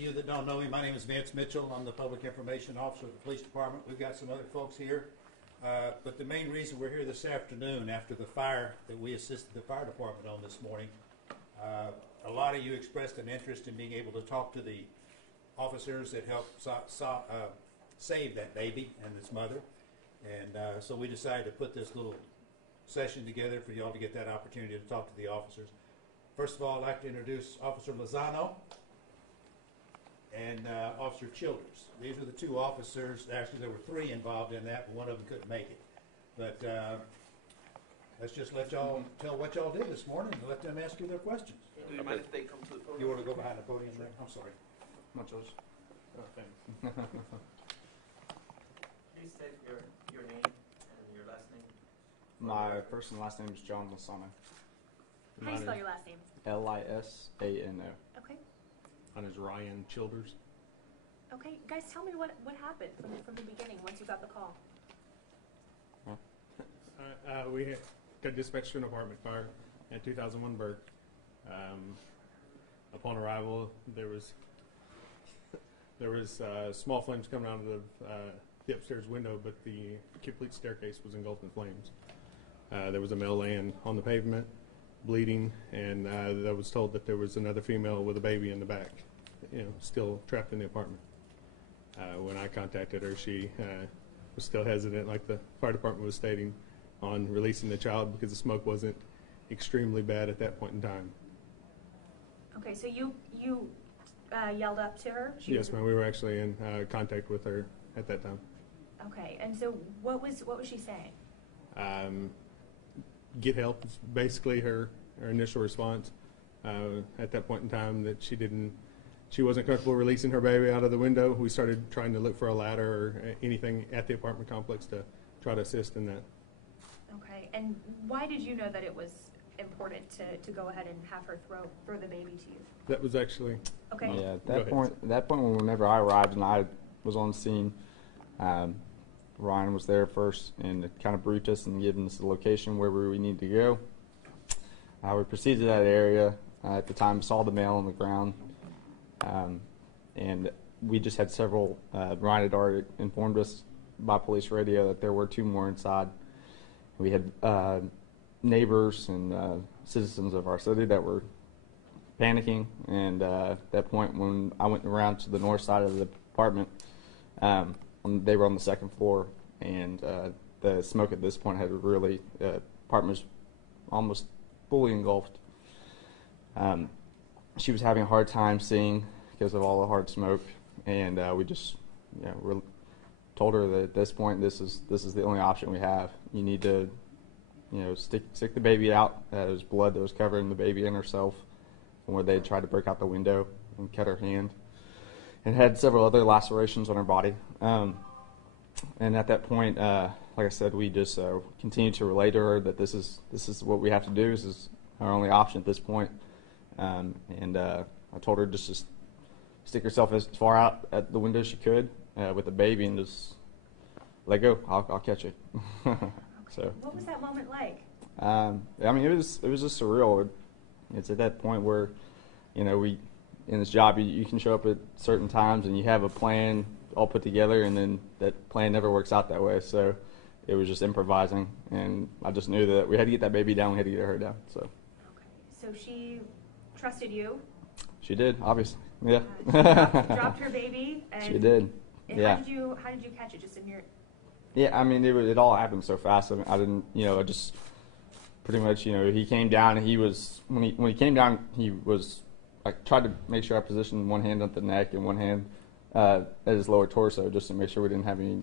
You that don't know me, my name is Vance Mitchell. I'm the Public Information Officer of the Police Department. We've got some other folks here. But the main reason we're here this afternoon after the fire that we assisted the fire department on this morning, a lot of you expressed an interest in being able to talk to the officers that helped save that baby and its mother. And so we decided to put this little session together for y'all to get that opportunity to talk to the officers. First of all, I'd like to introduce Officer Lozano and Officer Childers. These are the two officers. Actually, there were three involved in that, but one of them couldn't make it. But let's just let y'all tell what y'all did this morning and let them ask you their questions. Do you mind if they come to the podium? You want to go behind the podium there? I'm sorry. Much else. Oh, thanks. Please state your name and your last name. My first and last name is John Lozano. How do you spell your last name? Lisano. Okay. Mine is Ryan Childers. Okay, guys, tell me what happened from the beginning once you got the call. We got dispatched to an apartment fire at 2001 Berg. Upon arrival, there was small flames coming out of the upstairs window, but the complete staircase was engulfed in flames. There was a male laying on the pavement, bleeding, and I was told that there was another female with a baby in the back, still trapped in the apartment. When I contacted her, she was still hesitant, like the fire department was stating, on releasing the child because the smoke wasn't extremely bad at that point in time. Okay, so you yelled up to her? Yes, ma'am. We were actually in contact with her at that time. Okay, and so what was she saying? Get help is basically her initial response. At that point in time, that she wasn't comfortable releasing her baby out of the window. We started trying to look for a ladder or anything at the apartment complex to try to assist in that. Okay, and why did you know that it was important to go ahead and have her throw the baby to you? That was actually okay. Yeah, at that point, whenever I arrived and I was on the scene, Ryan was there first and kind of briefed us and given us the location where we need to go. We proceeded to that area. At the time, saw the male on the ground, and we just had several. Ryan had already informed us by police radio that there were two more inside. We had neighbors and citizens of our city that were panicking, and at that point, when I went around to the north side of the apartment, they were on the second floor, and the smoke at this point had really, apartment was almost fully engulfed. She was having a hard time seeing because of all the hard smoke, and we just told her that at this point, this is the only option we have. You need to, stick the baby out. There was blood that was covering the baby and herself, from where they had tried to break out the window and cut her hand, and had several other lacerations on her body. And at that point, like I said, we just continued to relay to her that this is what we have to do. This is our only option at this point. And I told her just to stick herself as far out at the window as she could with the baby and just let go. I'll catch it. So. What was that moment like? I mean, it was just surreal. It's at that point where, we in this job you can show up at certain times and you have a plan all put together, and then that plan never works out that way. So it was just improvising, and I just knew that we had to get that baby down. We had to get her down. So. Okay. So she trusted you. She did, obviously. Yeah. She dropped her baby. And she did. Yeah. How did you catch it? Just in your. Yeah, I mean, it all happened so fast. I didn't, I just pretty much, he came down and he was when he came down, he was. I tried to make sure I positioned one hand at the neck and one hand at his lower torso, just to make sure we didn't have any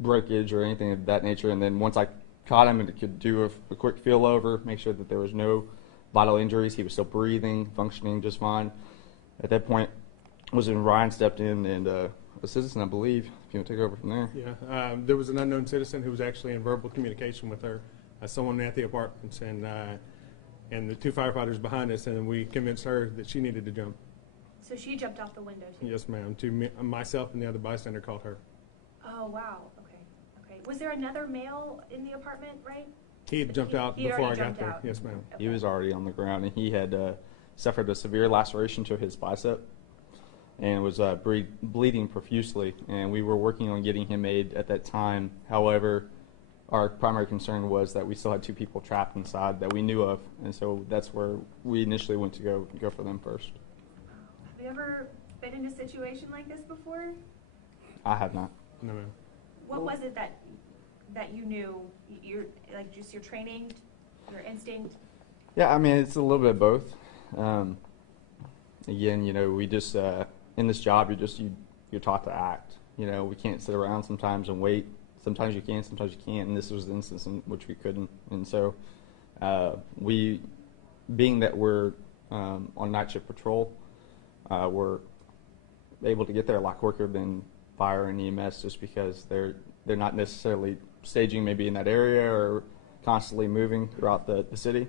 breakage or anything of that nature. And then once I caught him and could do a quick feel over, make sure that there was no vital injuries, he was still breathing, functioning just fine. At that point, was when Ryan stepped in and a citizen, I believe, if you want to take over from there. Yeah, there was an unknown citizen who was actually in verbal communication with her, someone at the apartments, and the two firefighters behind us, and we convinced her that she needed to jump. So she jumped off the window too? Yes, ma'am. Myself and the other bystander called her. Oh, wow. Okay. Was there another male in the apartment, right? He had jumped out before I got there. Yes, ma'am. Okay. He was already on the ground, and he had suffered a severe laceration to his bicep and was bleeding profusely. And we were working on getting him aid at that time. However, our primary concern was that we still had 2 people trapped inside that we knew of, and so that's where we initially went to go for them first. Have you ever been in a situation like this before? I have not. No, ma'am. What was it that you knew? Like just your training, your instinct? Yeah, I mean, it's a little bit of both. Again, you know, we just in this job, you're taught to act. You know, we can't sit around sometimes and wait. Sometimes you can, sometimes you can't, and this was the instance in which we couldn't. And so, being that we're on night shift patrol, we're able to get there a lot quicker than fire and EMS, just because they're not necessarily staging maybe in that area or constantly moving throughout the city.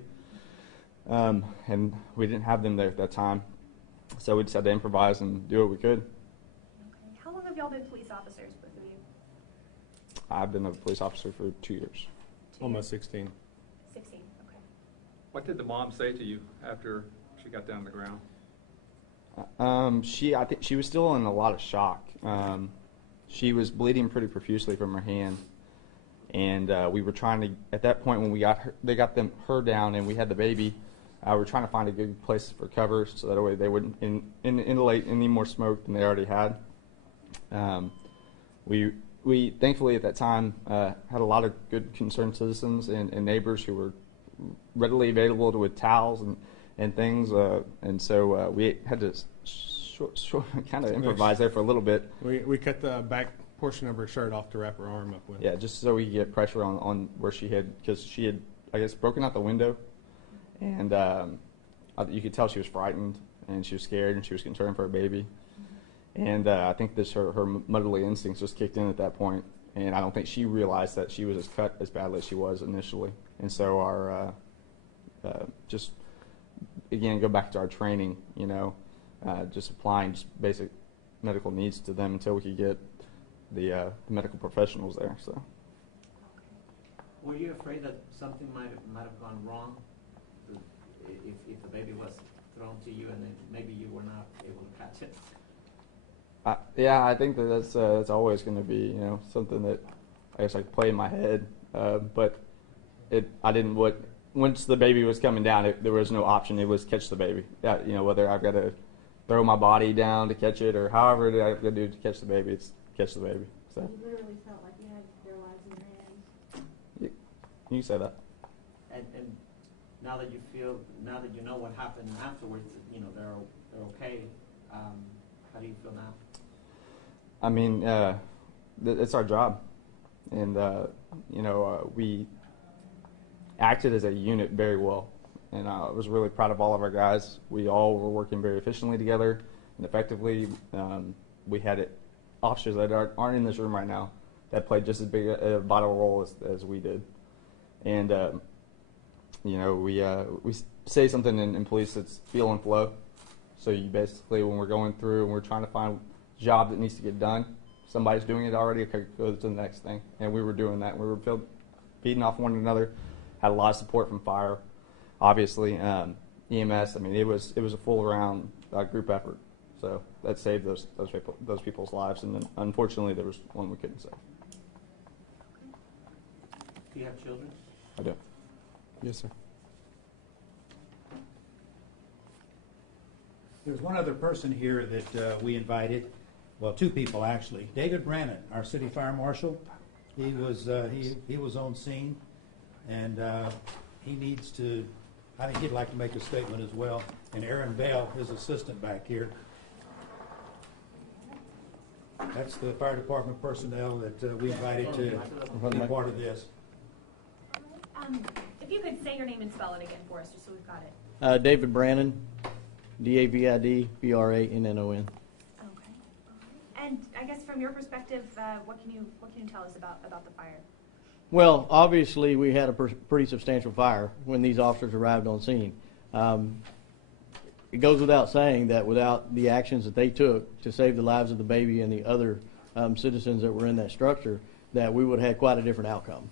And we didn't have them there at that time, so we just had to improvise and do what we could. Okay. How long have y'all been police officers, both of you? I've been a police officer for 2 years. Almost 16. 16, okay. What did the mom say to you after she got down on the ground? I think she was still in a lot of shock. She was bleeding pretty profusely from her hand, and we were trying to, at that point when they got her down and we had the baby, we were trying to find a good place for cover so that way they wouldn't inhalate any more smoke than they already had. We thankfully at that time had a lot of good concerned citizens and neighbors who were readily available with towels and things, and so we had to kind of improvise there for a little bit. We cut the back portion of her shirt off to wrap her arm up with. Yeah, just so we could get pressure on where she had, because she had, I guess, broken out the window, and you could tell she was frightened and she was scared and she was concerned for her baby. And I think her motherly instincts just kicked in at that point, and I don't think she realized that she was as cut as badly as she was initially. And so our just again go back to our training, you know, just applying just basic medical needs to them until we could get the medical professionals there. So. Were you afraid that something might have gone wrong if the baby was thrown to you and then maybe you were not able to catch it? Yeah, I think that's always going to be, you know, something that I guess I could play in my head. But I didn't. Once the baby was coming down, there was no option. It was catch the baby. You know, whether I've got to throw my body down to catch it or however I've got to do to catch the baby, it's catch the baby. So. You literally felt like you had their lives in your hands. You say that. And now that you know what happened afterwards, you know they're okay. How do you feel now? I mean, it's our job, and you know, we acted as a unit very well, and I was really proud of all of our guys. We all were working very efficiently together and effectively. We had officers that aren't in this room right now that played just as big a vital role as we did, and you know, we say something in police that's feel and flow. So you basically, when we're going through and we're trying to find a job that needs to get done, somebody's doing it already, okay, go to the next thing. And we were doing that. We were feeding off one another, had a lot of support from fire, obviously. EMS, I mean, it was a full around group effort. So that saved those people's lives. And then unfortunately, there was one we couldn't save. Do you have children? I do. Yes, sir. There's one other person here that we invited, well, 2 people actually. David Brannon, our city fire marshal. He was on scene, and he needs to, I think he'd like to make a statement as well. And Aaron Bell, his assistant back here. That's the fire department personnel that we invited to be part of this. If you could say your name and spell it again for us, just so we've got it. David Brannon, DAVID BRANNON. Okay. And I guess from your perspective, what can you tell us about the fire? Well, obviously we had a pretty substantial fire when these officers arrived on scene. It goes without saying that without the actions that they took to save the lives of the baby and the other citizens that were in that structure, that we would have had quite a different outcome.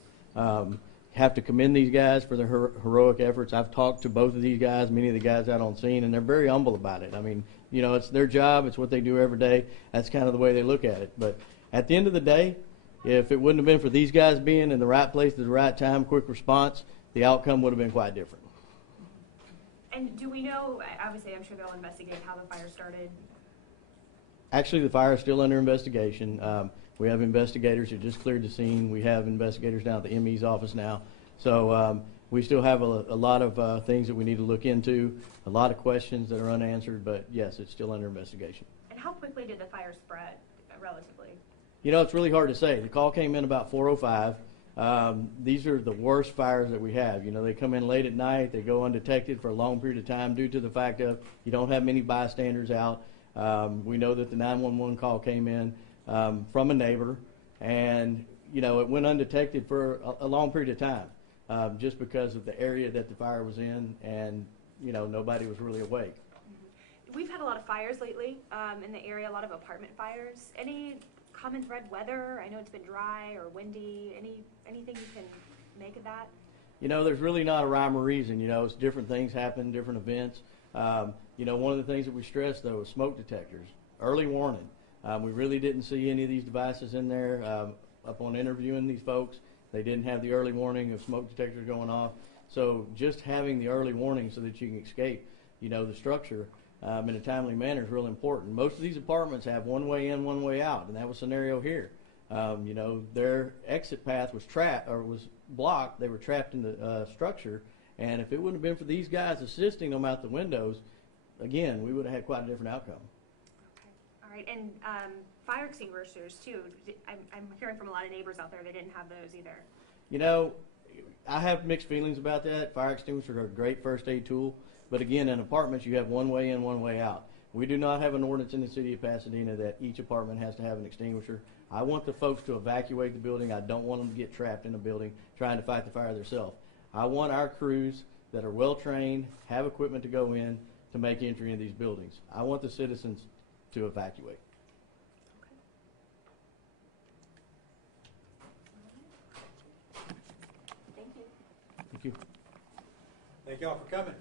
have to commend these guys for their heroic efforts. I've talked to both of these guys, many of the guys out on scene, and they're very humble about it. I mean, you know, it's their job. It's what they do every day. That's kind of the way they look at it. But at the end of the day, if it wouldn't have been for these guys being in the right place at the right time, quick response, the outcome would have been quite different. And do we know, obviously I'm sure they'll investigate how the fire started. Actually, the fire is still under investigation. We have investigators who just cleared the scene. We have investigators down at the ME's office now. So we still have a lot of things that we need to look into, a lot of questions that are unanswered, but yes, it's still under investigation. And how quickly did the fire spread, relatively? You know, it's really hard to say. The call came in about 4:05. These are the worst fires that we have. You know, they come in late at night. They go undetected for a long period of time due to the fact of you don't have many bystanders out. We know that the 911 call came in from a neighbor, and, you know, it went undetected for a long period of time just because of the area that the fire was in, and, you know, nobody was really awake. We've had a lot of fires lately in the area, a lot of apartment fires. Any common thread weather? I know it's been dry or windy. Anything you can make of that? You know, there's really not a rhyme or reason. You know, it's different things happen, different events. You know, one of the things that we stress, though, is smoke detectors. Early warning. We really didn't see any of these devices in there. Upon interviewing these folks, they didn't have the early warning of smoke detectors going off. So just having the early warning so that you can escape, you know, the structure in a timely manner is real important. Most of these apartments have one way in, one way out, and that was the scenario here. You know, their exit path was was blocked. They were trapped in the structure, and if it wouldn't have been for these guys assisting them out the windows, again, we would have had quite a different outcome. Okay. All right. And fire extinguishers, too. I'm hearing from a lot of neighbors out there they didn't have those either. You know, I have mixed feelings about that. Fire extinguishers are a great first aid tool. But again, in apartments, you have one way in, one way out. We do not have an ordinance in the city of Pasadena that each apartment has to have an extinguisher. I want the folks to evacuate the building. I don't want them to get trapped in a building trying to fight the fire themselves. I want our crews that are well-trained, have equipment to go in, to make entry in these buildings. I want the citizens to evacuate. Thank you. Thank you. Thank y'all for coming.